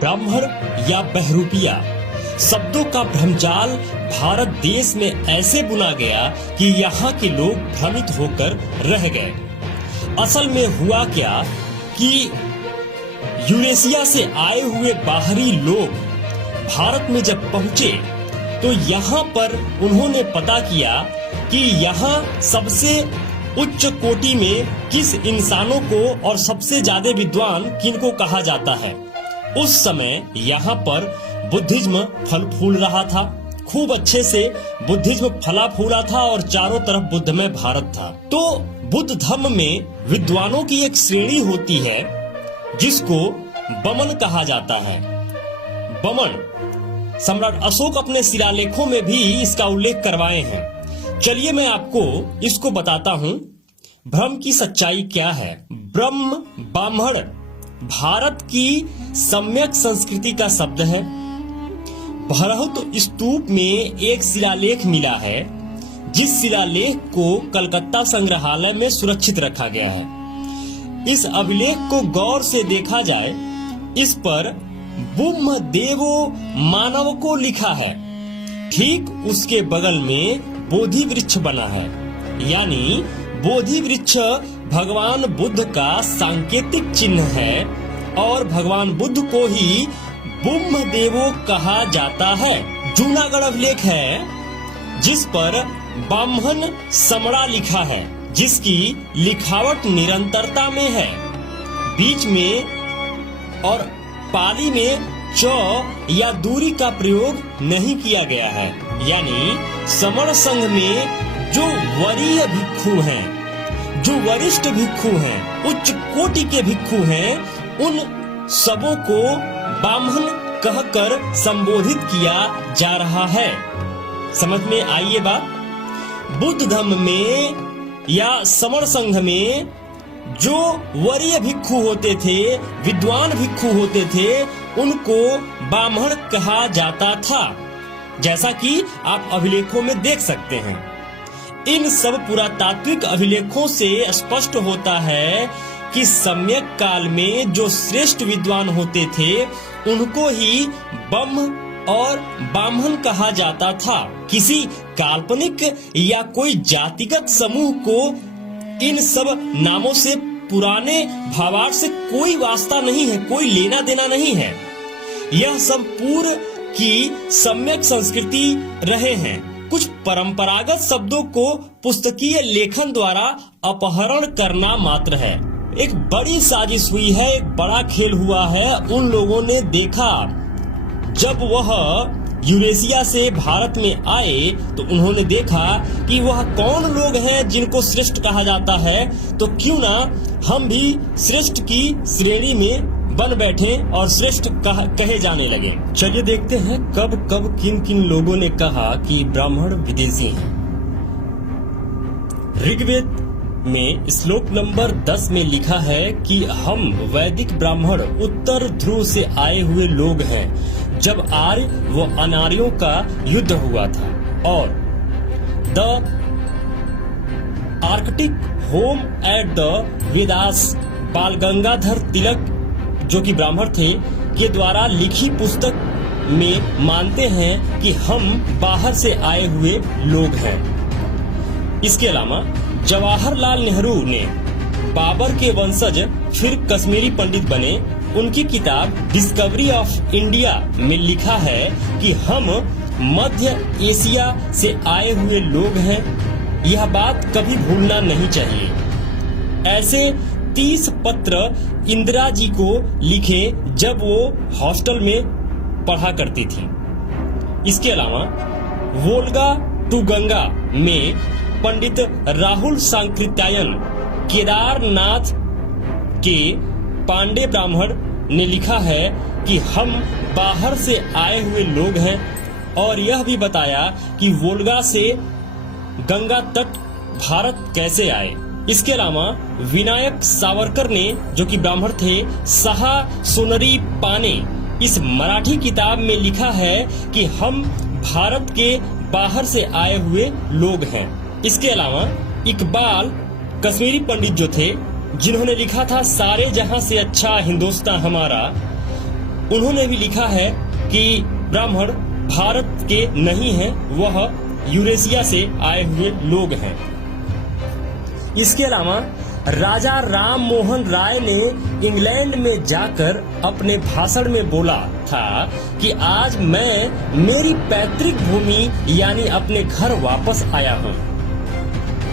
ब्राह्मण या बहरूपिया शब्दों का भ्रमजाल भारत देश में ऐसे बुना गया कि यहाँ के लोग भ्रमित होकर रह गए। असल में हुआ क्या कि यूरेशिया से आए हुए बाहरी लोग भारत में जब पहुंचे तो यहाँ पर उन्होंने पता किया कि यहाँ सबसे उच्च कोटि में किस इंसानों को और सबसे ज्यादा विद्वान किनको कहा जाता है। उस समय यहाँ पर बुद्धिज्म फल फूल रहा था, खूब अच्छे से बुद्धिज्म फला फूला था और चारों तरफ बुद्धमय भारत था। तो बुद्ध धर्म में विद्वानों की एक श्रेणी होती है जिसको बमन कहा जाता है। बमन सम्राट अशोक अपने शिलालेखों में भी इसका उल्लेख करवाए हैं। चलिए मैं आपको इसको बताता हूँ भ्रम की सच्चाई क्या है। ब्रह्म ब्राह्मण भारत की सम्यक संस्कृति का शब्द है। भरहुत स्तूप में एक शिलालेख मिला है जिस शिलालेख को कलकत्ता संग्रहालय में सुरक्षित रखा गया है। इस अभिलेख को गौर से देखा जाए, इस पर बुम्ह देवो मानव को लिखा है। ठीक उसके बगल में बोधि वृक्ष बना है, यानी बोधि वृक्ष भगवान बुद्ध का सांकेतिक चिन्ह है और भगवान बुद्ध को ही बुम्ह देवो कहा जाता है। जूनागढ़ अभिलेख है जिस पर ब्राह्मण समड़ा लिखा है, जिसकी लिखावट निरंतरता में है, बीच में और पाली में च या दूरी का प्रयोग नहीं किया गया है। यानी समण संघ में जो वरीय भिक्षु हैं, जो वरिष्ठ भिक्षु हैं, उच्च कोटि के भिक्षु हैं, उन सबों को ब्राह्मण कहकर संबोधित किया जा रहा है। समझ में आई ये बात? बुद्ध धर्म में या समण संघ में जो वरीय भिक्षु होते थे, विद्वान भिक्षु होते थे, उनको ब्राह्मण कहा जाता था, जैसा कि आप अभिलेखों में देख सकते हैं। इन सब पुरातात्विक अभिलेखों से स्पष्ट होता है कि सम्यक काल में जो श्रेष्ठ विद्वान होते थे उनको ही ब्रह्म और ब्राह्मण कहा जाता था। किसी काल्पनिक या कोई जातिगत समूह को इन सब नामों से पुराने भावार्थ से कोई वास्ता नहीं है, कोई लेना देना नहीं है। यह सब पूर्व की सम्यक संस्कृति रहे हैं। कुछ परंपरागत शब्दों को पुस्तकीय लेखन द्वारा अपहरण करना मात्र है। एक बड़ी साजिश हुई है, एक बड़ा खेल हुआ है। उन लोगों ने देखा जब वह यूरेशिया से भारत में आए तो उन्होंने देखा कि वह कौन लोग हैं जिनको श्रेष्ठ कहा जाता है, तो क्यों ना हम भी श्रेष्ठ की श्रेणी में बन बैठे और श्रेष्ठ कहे जाने लगे। चलिए देखते हैं कब कब किन किन लोगों ने कहा कि ब्राह्मण विदेशी हैं। ऋग्वेद में श्लोक नंबर 10 में लिखा है कि हम वैदिक ब्राह्मण उत्तर ध्रुव से आए हुए लोग हैं जब आर्य व अनार्यों का युद्ध हुआ था, और the Arctic home at the Vedas बाल गंगाधर तिलक, जो कि ब्राह्मण थे, के द्वारा लिखी पुस्तक में मानते हैं कि हम बाहर से आए हुए लोग हैं। इसके अलावा जवाहरलाल नेहरू ने बाबर के वंशज फिर कश्मीरी पंडित बने। उनकी किताब डिस्कवरी ऑफ इंडिया में लिखा है कि हम मध्य एशिया से आए हुए लोग हैं। यह बात कभी भूलना नहीं चाहिए। ऐसे 30 पत्र इंदिरा जी को लिखे जब वो हॉस्टल में पढ़ा करती थी। इसके अलावा वोल्गा टू गंगा में पंडित राहुल सांकृत्यायन केदारनाथ के पांडे ब्राह्मण ने लिखा है कि हम बाहर से आए हुए लोग हैं, और यह भी बताया कि वोल्गा से गंगा तट भारत कैसे आए। इसके अलावा विनायक सावरकर ने, जो कि ब्राह्मण थे, सहा सोनरी पाने, इस मराठी किताब में लिखा है कि हम भारत के बाहर से आए हुए लोग हैं। इसके अलावा इकबाल कश्मीरी पंडित जो थे, जिन्होंने लिखा था सारे जहां से अच्छा हिंदुस्तान हमारा, उन्होंने भी लिखा है कि ब्राह्मण भारत के नहीं हैं, वह यूरेशिया से आए हुए लोग हैं। इसके अलावा राजा राम मोहन राय ने इंग्लैंड में जाकर अपने भाषण में बोला था कि आज मैं मेरी पैतृक भूमि यानी अपने घर वापस आया हूँ।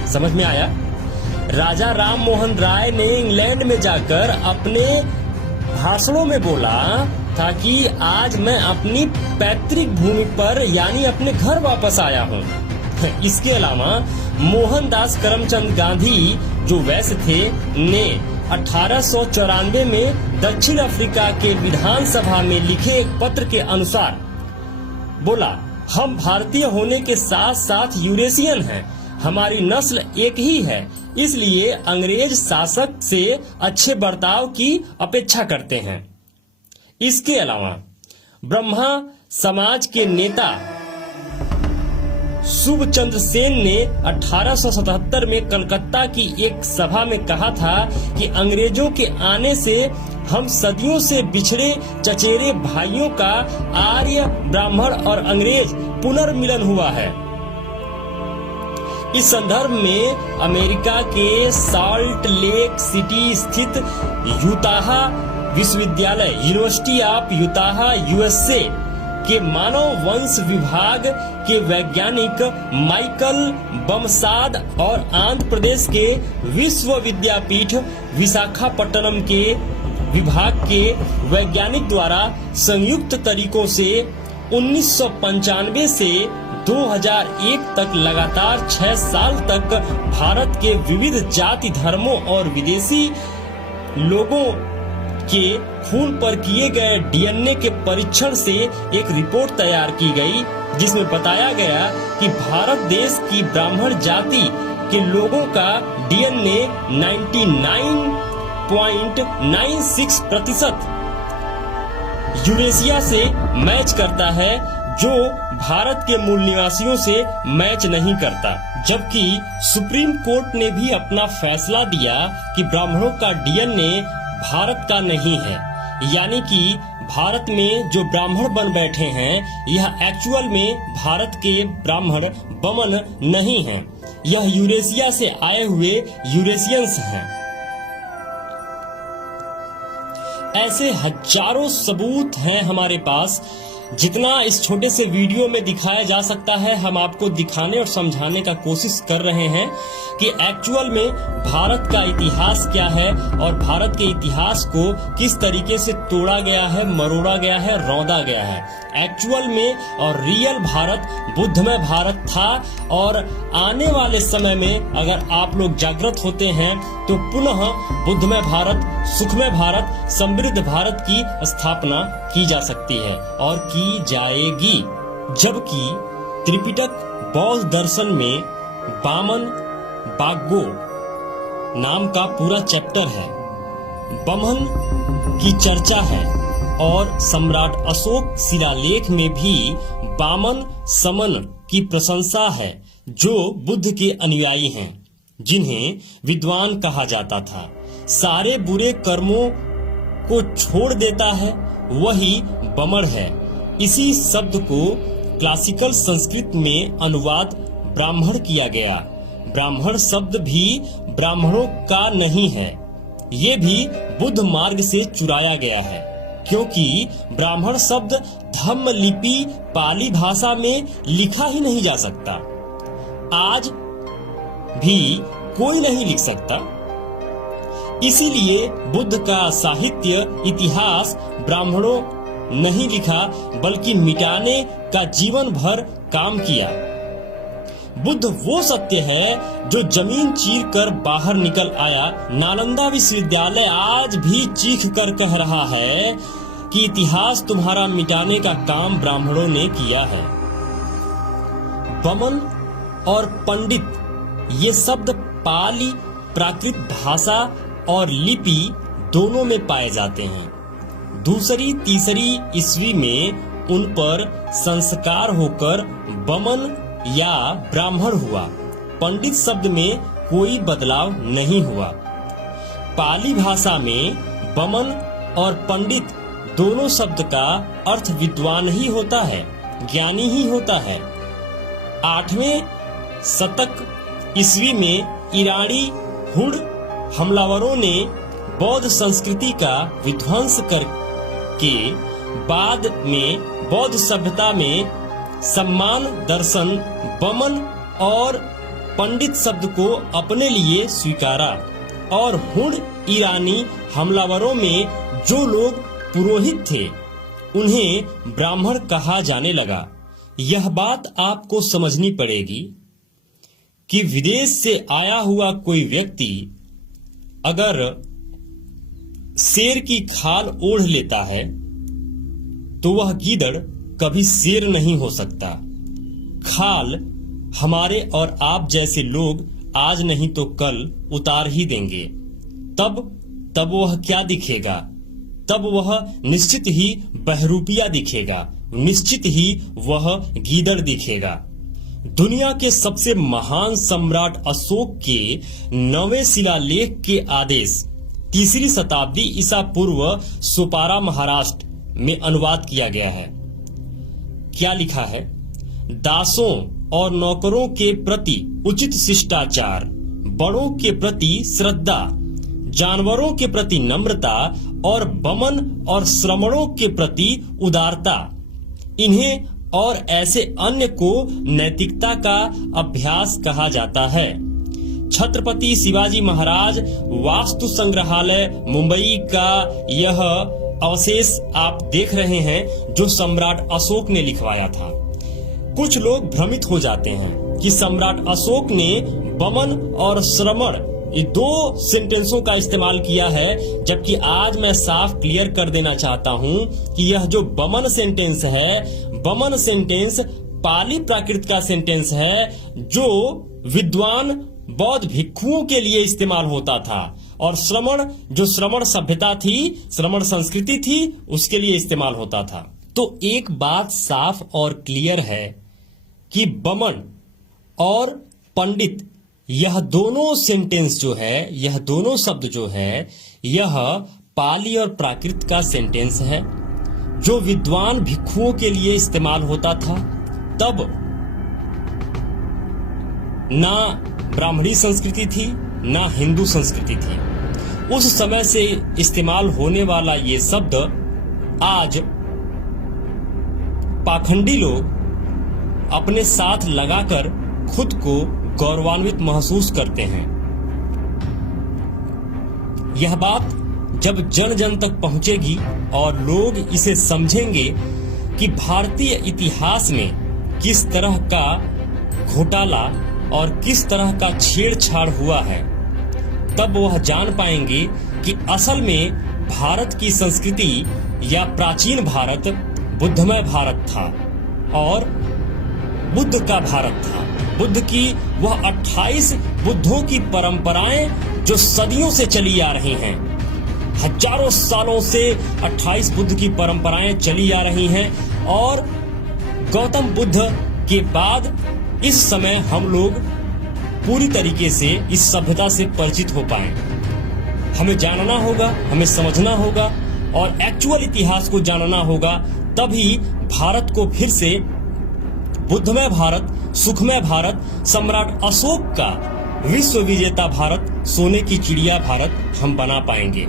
समझ में आया? राजा राम मोहन राय ने इंग्लैंड में जाकर अपने भाषणों में बोला था कि आज मैं अपनी पैतृक भूमि पर यानी अपने घर वापस आया हूँ। इसके अलावा मोहनदास करमचंद गांधी जो वैश्य थे ने 1894 में दक्षिण अफ्रीका के विधानसभा में लिखे एक पत्र के अनुसार बोला, हम भारतीय होने के साथ साथ यूरेशियन हैं, हमारी नस्ल एक ही है, इसलिए अंग्रेज शासक से अच्छे बर्ताव की अपेक्षा करते हैं। इसके अलावा ब्रह्मा समाज के नेता शुभचंद्र सेन ने 1877 में कलकत्ता की एक सभा में कहा था कि अंग्रेजों के आने से हम सदियों से बिछड़े चचेरे भाइयों का आर्य, ब्राह्मण और अंग्रेज पुनर्मिलन हुआ है। इस संदर्भ में अमेरिका के सॉल्ट लेक सिटी स्थित यूटाह विश्वविद्यालय यूनिवर्सिटी ऑफ यूटाह यूएसए के मानव वंश विभाग के वैज्ञानिक माइकल बमसाद और आंध्र प्रदेश के विश्वविद्यापीठ विशाखापट्टनम के विभाग के वैज्ञानिक द्वारा संयुक्त तरीकों से 1995 से 2001 तक लगातार 6 साल तक भारत के विविध जाति धर्मों और विदेशी लोगों के खून पर किए गए डीएनए के परीक्षण से एक रिपोर्ट तैयार की गई, जिसमें बताया गया कि भारत देश की ब्राह्मण जाति के लोगों का डीएनए 99.96% यूरेशिया से मैच करता है, जो भारत के मूल निवासियों से मैच नहीं करता। जबकि सुप्रीम कोर्ट ने भी अपना फैसला दिया कि ब्राह्मणों का डीएनए भारत का नहीं है, यानी कि भारत में जो ब्राह्मण बन बैठे हैं यह एक्चुअल में भारत के ब्राह्मण बमन नहीं हैं, यह यूरेशिया से आए हुए यूरेशियंस हैं। ऐसे हजारों सबूत हैं हमारे पास, जितना इस छोटे से वीडियो में दिखाया जा सकता है हम आपको दिखाने और समझाने का कोशिश कर रहे हैं कि एक्चुअल में भारत का इतिहास क्या है और भारत के इतिहास को किस तरीके से तोड़ा गया है, मरोड़ा गया है, रौंदा गया है। एक्चुअल में और रियल भारत बुद्धमय भारत था, और आने वाले समय में अगर आप लोग जागृत होते हैं तो पुनः बुद्धमय भारत, सुखमय भारत, समृद्ध भारत की स्थापना की जा सकती है और की जाएगी। जबकि त्रिपिटक बौद्ध दर्शन में बामन बाग्गो नाम का पूरा चैप्टर है, बमन की चर्चा है, और सम्राट अशोक शिलालेख में भी बामन समन की प्रशंसा है, जो बुद्ध के अनुयायी हैं, जिन्हें विद्वान कहा जाता था। सारे बुरे कर्मों को छोड़ देता है वही बमण है। इसी शब्द को क्लासिकल संस्कृत में अनुवाद ब्राह्मण किया गया। ब्राह्मण शब्द भी ब्राह्मणों का नहीं है, ये भी बुद्ध मार्ग से चुराया गया है, क्योंकि ब्राह्मण शब्द धम्म लिपि पाली भाषा में लिखा ही नहीं जा सकता, आज भी कोई नहीं लिख सकता। इसीलिए बुद्ध का साहित्य इतिहास ब्राह्मणों नहीं लिखा, बल्कि मिटाने का जीवन भर काम किया। बुद्ध वो सत्य है जो जमीन चीर कर बाहर निकल आया। नालंदा विश्वविद्यालय आज भी चीख कर कह रहा है कि इतिहास तुम्हारा मिटाने का काम ब्राह्मणों ने किया है। बमन और पंडित ये शब्द पाली प्राकृत भाषा और लिपि दोनों में पाए जाते हैं। दूसरी तीसरी ईस्वी में उन पर संस्कार होकर बमन या ब्राह्मण हुआ। पंडित शब्द में कोई बदलाव नहीं हुआ। पाली भाषा में बमन और पंडित दोनों शब्द का अर्थ विद्वान ही होता है, ज्ञानी ही होता है। 8वें शतक ईस्वी में ईरानी हुड़ हमलावरों ने बौद्ध संस्कृति का विध्वंस करके बाद में बौद्ध सभ्यता में सम्मान, दर्शन, बमन और पंडित शब्द को अपने लिए स्वीकारा और हुड़ ईरानी हमलावरों में जो लोग पुरोहित थे उन्हें ब्राह्मण कहा जाने लगा। यह बात आपको समझनी पड़ेगी कि विदेश से आया हुआ कोई व्यक्ति अगर शेर की खाल ओढ़ लेता है तो वह गीदड़ कभी शेर नहीं हो सकता। खाल हमारे और आप जैसे लोग आज नहीं तो कल उतार ही देंगे। तब वह क्या दिखेगा? तब वह निश्चित ही बहरूपिया दिखेगा, निश्चित ही वह गीदड़ दिखेगा। दुनिया के सबसे महान सम्राट अशोक के 9वें शिलालेख के आदेश 3री शताब्दी ईसा पूर्व सोपारा महाराष्ट्र में अनुवाद किया गया है। क्या लिखा है? दासों और नौकरों के प्रति उचित शिष्टाचार, बड़ों के प्रति श्रद्धा, जानवरों के प्रति नम्रता और बमन और श्रमणों के प्रति उदारता, इन्हें और ऐसे अन्य को नैतिकता का अभ्यास कहा जाता है। छत्रपति शिवाजी महाराज वास्तु संग्रहालय मुंबई का यह अवशेष आप देख रहे हैं जो सम्राट अशोक ने लिखवाया था। कुछ लोग भ्रमित हो जाते हैं कि सम्राट अशोक ने बमन और श्रमण ये 2 सेंटेंसों का इस्तेमाल किया है, जबकि आज मैं साफ क्लियर कर देना चाहता हूं कि यह जो बमन सेंटेंस है, बमन सेंटेंस पाली प्राकृत का सेंटेंस है जो विद्वान बौद्ध भिक्षुओं के लिए इस्तेमाल होता था, और श्रमण जो श्रमण सभ्यता थी, श्रमण संस्कृति थी, उसके लिए इस्तेमाल होता था। तो एक बात साफ और क्लियर है कि बमन और पंडित यह दोनों सेंटेंस जो है, यह दोनों शब्द जो है, यह पाली और प्राकृत का सेंटेंस है जो विद्वान भिक्षुओं के लिए इस्तेमाल होता था। तब ना ब्राह्मणी संस्कृति थी, ना हिंदू संस्कृति थी। उस समय से इस्तेमाल होने वाला ये शब्द आज पाखंडी लोग अपने साथ लगाकर खुद को गौरवान्वित महसूस करते हैं। यह बात जब जन जन तक पहुंचेगी और लोग इसे समझेंगे कि भारतीय इतिहास में किस तरह का घोटाला और किस तरह का छेड़छाड़ हुआ है, तब वह जान पाएंगे कि असल में भारत की संस्कृति या प्राचीन भारत बुद्धमय भारत था और बुद्ध का भारत था। बुद्ध की वह 28 बुद्धों की परंपराएं जो सदियों से चली आ रही हैं, हजारों सालों से 28 बुद्ध की परंपराएं चली आ रही हैं, और गौतम बुद्ध के बाद इस समय हम लोग पूरी तरीके से इस सभ्यता से परिचित हो पाए। हमें जानना होगा, हमें समझना होगा और एक्चुअल इतिहास को जानना होगा, तभी भारत को फिर से बुद्धमय भारत, सुखमय भारत, सम्राट अशोक का विश्व विजेता भारत, सोने की चिड़िया भारत हम बना पाएंगे।